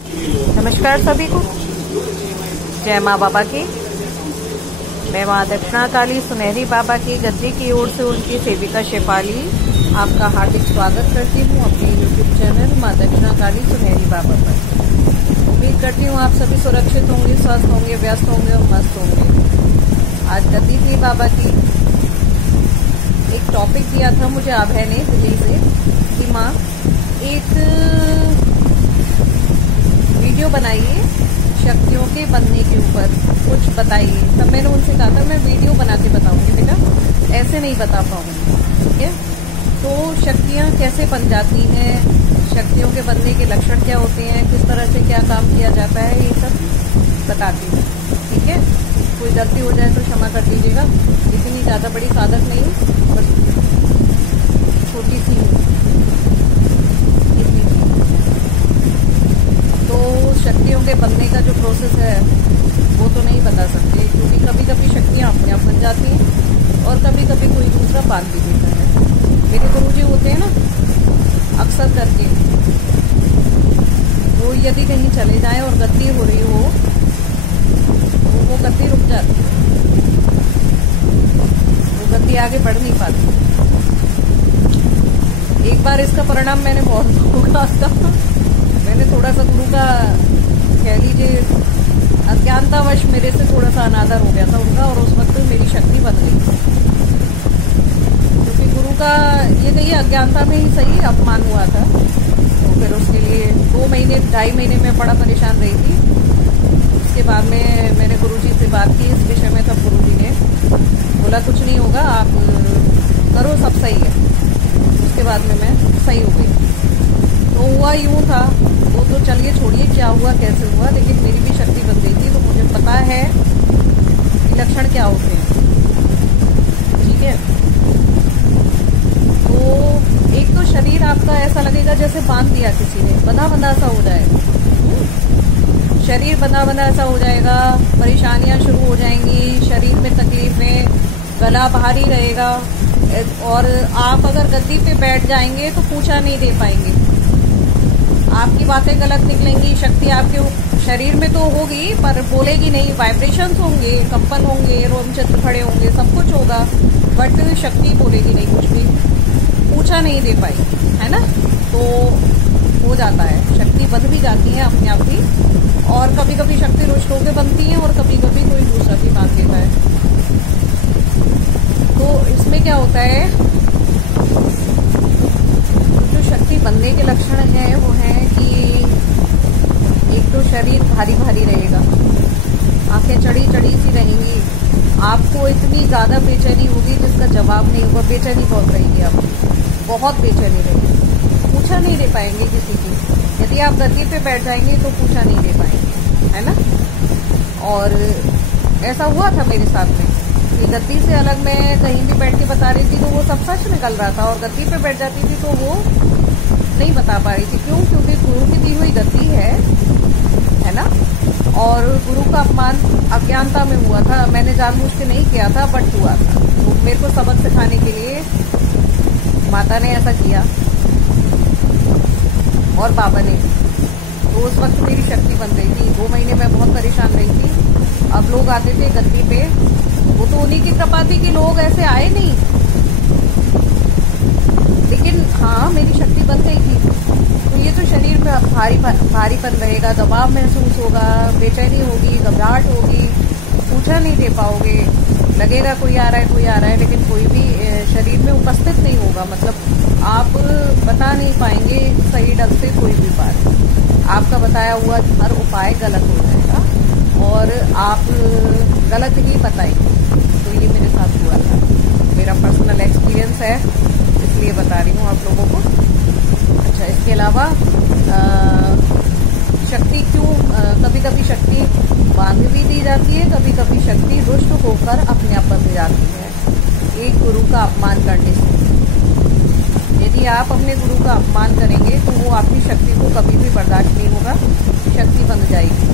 नमस्कार सभी को, जय माँ बाबा की। मैं माँ दक्षिणा काली सुनहरी बाबा की गद्दी की ओर से उनकी सेविका शेफाली आपका हार्दिक स्वागत करती हूँ अपने YouTube चैनल माँ दक्षिणा काली सुनहरी बाबा पर। उम्मीद करती हूँ आप सभी सुरक्षित होंगे, स्वस्थ होंगे, व्यस्त होंगे और मस्त होंगे। आज गद्दी थी बाबा की। एक टॉपिक दिया था मुझे अभय ने दिल्ली से कि माँ एक वीडियो बनाइए शक्तियों के बनने के ऊपर, कुछ बताइए। तब मैंने उनसे कहा था मैं वीडियो बना के बताऊंगी बेटा, ऐसे नहीं बता पाऊंगी। ठीक है, तो शक्तियाँ कैसे बन जाती हैं, शक्तियों के बनने के लक्षण क्या होते हैं, किस तरह से क्या काम किया जाता है, ये सब बताती हूँ। ठीक है, कोई गलती हो जाए तो क्षमा कर दीजिएगा। इतनी ज़्यादा बड़ी साधक नहीं हूँ, बस छोटी सी हूँ। तो शक्तियों के बनने का जो प्रोसेस है वो तो नहीं बता सकते, क्योंकि कभी कभी शक्तियाँ अपने आप बन जाती हैं और कभी कभी कोई दूसरा पाल भी देता है। मेरे गुरुजी होते हैं ना, अक्सर करके वो यदि कहीं चले जाएं और गद्दी हो रही हो तो वो गद्दी रुक जाती है, वो गद्दी आगे बढ़ नहीं पाती। एक बार इसका परिणाम मैंने बहुत भोगा था। मैंने थोड़ा सा गुरु का कह लीजिए अज्ञानतावश मेरे से थोड़ा सा अनादर हो गया था उनका, और उस वक्त मेरी शक्ति बन गई, क्योंकि गुरु का ये कहिए अज्ञानता में ही सही अपमान हुआ था। तो फिर उसके लिए 2 महीने 2.5 महीने में बड़ा परेशान रही थी। उसके बाद में मैंने गुरुजी से बात की इस विषय में, तब गुरुजी ने बोला कुछ नहीं होगा, आप करो, सब सही है। उसके बाद में मैं सही हो गई। तो हुआ यूं था, वो तो चलिए छोड़िए क्या हुआ कैसे हुआ, लेकिन मेरी भी शक्ति बन गई थी। तो मुझे पता है कि लक्षण क्या होते हैं। ठीक है, तो एक तो शरीर आपका ऐसा लगेगा जैसे बांध दिया किसी ने, बंधा बंधा सा हो जाएगा, शरीर बंधा बंधा सा हो जाएगा, परेशानियां शुरू हो जाएंगी, शरीर में तकलीफें, गला भारी रहेगा, और आप अगर गद्दी पे बैठ जाएंगे तो पूछा नहीं दे पाएंगे, आपकी बातें गलत निकलेंगी। शक्ति आपके शरीर में तो होगी पर बोलेगी नहीं, वाइब्रेशंस होंगे, कंपन होंगे, रोमचंद्र खड़े होंगे, सब कुछ होगा, बट शक्ति बोलेगी नहीं, कुछ भी पूछा नहीं दे पाएगी, है ना। तो हो जाता है, शक्ति बन भी जाती है अपने आप ही, और कभी कभी शक्ति रुष्ट होकर बनती है और कभी कभी कोई दूसरा भी बांध देता है। तो इसमें क्या होता है, जो शक्ति बनने के लक्षण हैं वो है कि एक तो शरीर भारी भारी रहेगा, आंखें चढ़ी चढ़ी सी रहेंगी, आपको इतनी ज़्यादा बेचैनी होगी जिसका जवाब नहीं होगा। बेचैनी बहुत रहेगी, आपको बहुत बेचैनी रहेगी, पूछा नहीं दे पाएंगे किसी की। यदि आप गद्दी पे बैठ जाएंगे तो पूछा नहीं दे पाएंगे, है ना। और ऐसा हुआ था मेरे साथ में कि गद्दी से अलग मैं कहीं भी बैठ के बता रही थी तो वो सब सच निकल रहा था, और गद्दी पे बैठ जाती थी तो वो नहीं बता पा रही थी। क्यों? क्योंकि गुरु की दी हुई गद्दी है ना, और गुरु का अपमान अज्ञानता में हुआ था। मैंने जानबूझ के नहीं किया था, बट हुआ था। तो मेरे को सबक सिखाने के लिए माता ने ऐसा किया और बाबा ने। तो उस वक्त मेरी शक्ति बन गई थी। 2 महीने में बहुत परेशान रही थी। अब लोग आते थे गद्दी पे, वो तो उन्हीं की कृपा थी कि लोग ऐसे आए नहीं, लेकिन हाँ मेरी शक्ति बन गई थी। तो ये तो शरीर में भारीपन रहेगा, दबाव महसूस होगा, बेचैनी होगी, घबराहट होगी, पूछा नहीं दे पाओगे, लगेगा कोई आ रहा है कोई आ रहा है, लेकिन कोई भी शरीर में उपस्थित नहीं होगा। मतलब आप बता नहीं पाएंगे सही ढंग से कोई भी बात, आपका बताया हुआ हर उपाय गलत हो जाएगा और आप गलत ही बताएंगे। तो ये मेरे साथ हुआ था, मेरा पर्सनल एक्सपीरियंस है, इसलिए बता रही हूँ आप लोगों को। अच्छा, इसके अलावा शक्ति क्यों कभी कभी शक्ति बांध भी दी जाती है, कभी कभी शक्ति रुष्ट होकर अपने आप बन जाती है एक गुरु का अपमान करने से। यदि आप अपने गुरु का अपमान करेंगे तो वो आपकी शक्ति को कभी भी बर्दाश्त नहीं होगा, शक्ति बन जाएगी।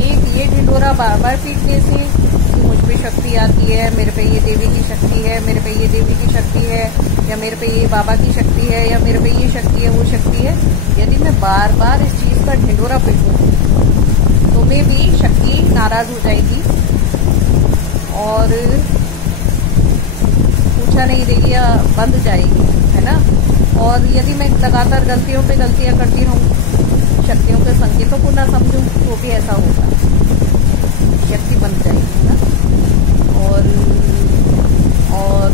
एक ये ढिंढोरा बार बार पीटने से कि मुझ पे शक्ति आती है, मेरे पे ये देवी की शक्ति है, मेरे पे ये देवी की शक्ति है, या मेरे पे ये बाबा की शक्ति है, या मेरे पे ये शक्ति है वो शक्ति है। यदि मैं बार बार इस चीज का ढिंढोरा पीटूं नाराज हो जाएगी और पूछा नहीं देगी या बंद जाएगी, है ना। और यदि मैं लगातार गलतियों पे गलतियां करती रहूं, शक्तियों के संकेतों को ना समझूं, तो भी ऐसा होगा, शक्ति बंद जाएगी, है ना। और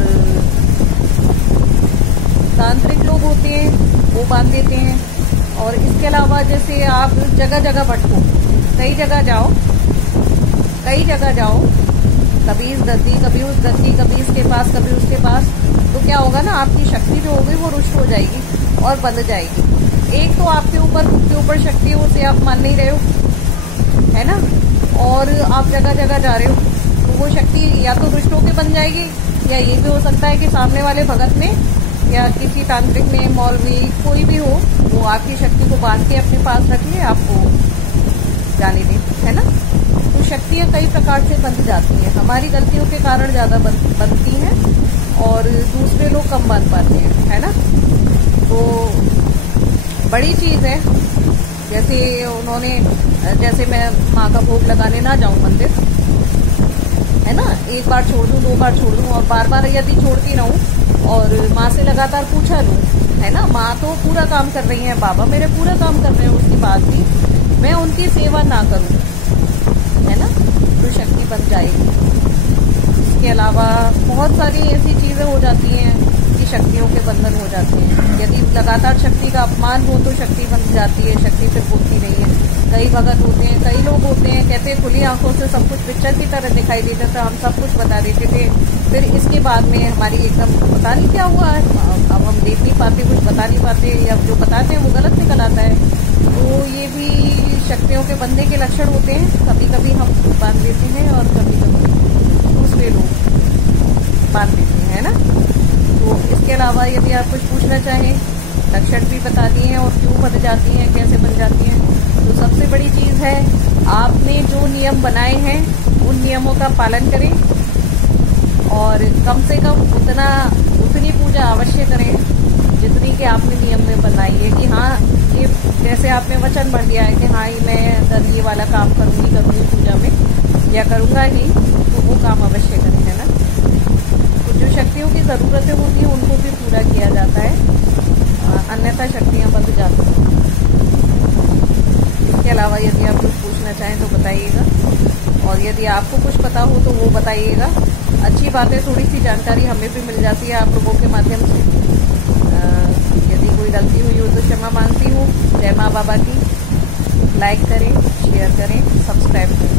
तांत्रिक लोग होते हैं वो बांध देते हैं। और इसके अलावा जैसे आप जगह जगह भटको, कई जगह जाओ, कभी इस गद्दी, कभी उस गद्दी, कभी इसके पास, कभी उसके पास, तो क्या होगा ना, आपकी शक्ति जो होगी वो रुष्ट हो जाएगी और बंद जाएगी। एक तो आपके ऊपर शक्ति है, उसे आप मान नहीं रहे हो, है ना। और आप जगह जगह जा रहे हो, तो वो शक्ति या तो रुष्ट होके बन जाएगी, या ये भी हो सकता है कि सामने वाले भगत ने या किसी तांत्रिक ने, मौलवी, कोई भी हो, वो आपकी शक्ति को बांध के अपने पास रख ले, आपको जाने दे, है ना। तो शक्तियाँ कई प्रकार से बंध जाती हैं, हमारी गलतियों के कारण ज्यादा बनती हैं और दूसरे लोग कम बांध पाते हैं, है ना। तो बड़ी चीज है, जैसे मैं माँ का भोग लगाने ना जाऊं मंदिर, है ना, एक बार छोड़ दूं, 2 बार छोड़ दूं, और बार बार यदि छोड़ती रहूं और माँ से लगातार पूछा लूं, है ना, माँ तो पूरा काम कर रही है, बाबा मेरे पूरा काम कर रहे हैं, उसके बाद भी मैं उनकी सेवा ना करूं, है ना, तो शक्ति बन जाएगी। इसके अलावा बहुत सारी ऐसी चीजें हो जाती हैं कि शक्तियों के बंधन हो जाते हैं। यदि लगातार शक्ति का अपमान हो तो शक्ति बन जाती है, शक्ति फिर बोलती नहीं है। कई भगत होते हैं, कई लोग होते हैं, कहते हैं खुली आंखों से सब कुछ पिक्चर की तरह दिखाई देता था, हम सब कुछ बता देते थे, फिर इसके बाद में हमारी एकदम पता नहीं क्या हुआ है, अब हम देख नहीं पाते, कुछ बता नहीं पाते, या जो बताते हैं वो गलत निकल आता है। तो ये भी शक्तियों के बंधने के लक्षण होते हैं। कभी कभी हम बांध देते हैं और कभी कभी दूसरे लोग बांध देते हैं, है ना। तो इसके अलावा यदि आप कुछ पूछना चाहें, लक्षण भी बता दिए हैं और क्यों बन जाती हैं, कैसे बन जाती हैं। तो सबसे बड़ी चीज है, आपने जो नियम बनाए हैं उन नियमों का पालन करें और कम से कम उतनी पूजा अवश्य करें जितनी कि आपने नियम में बनाई है, कि हाँ ये जैसे आपने वचन भर दिया है कि हाँ मैं ये वाला काम करूंगी पूजा में या करूंगा ही, तो वो काम अवश्य करें, है ना। तो जो शक्तियों की जरूरतें होती हैं उनको भी पूरा किया जाता है, अन्यथा शक्तियाँ बंध जाती हैं। इसके अलावा यदि आप कुछ पूछना चाहें तो बताइएगा, और यदि आपको कुछ पता हो तो वो बताइएगा। अच्छी बात है, थोड़ी सी जानकारी हमें भी मिल जाती है आप लोगों के माध्यम से। यदि कोई गलती हुई हो तो क्षमा मांगती हूँ। जय माँ बाबा की। लाइक करें, शेयर करें, सब्सक्राइब करें।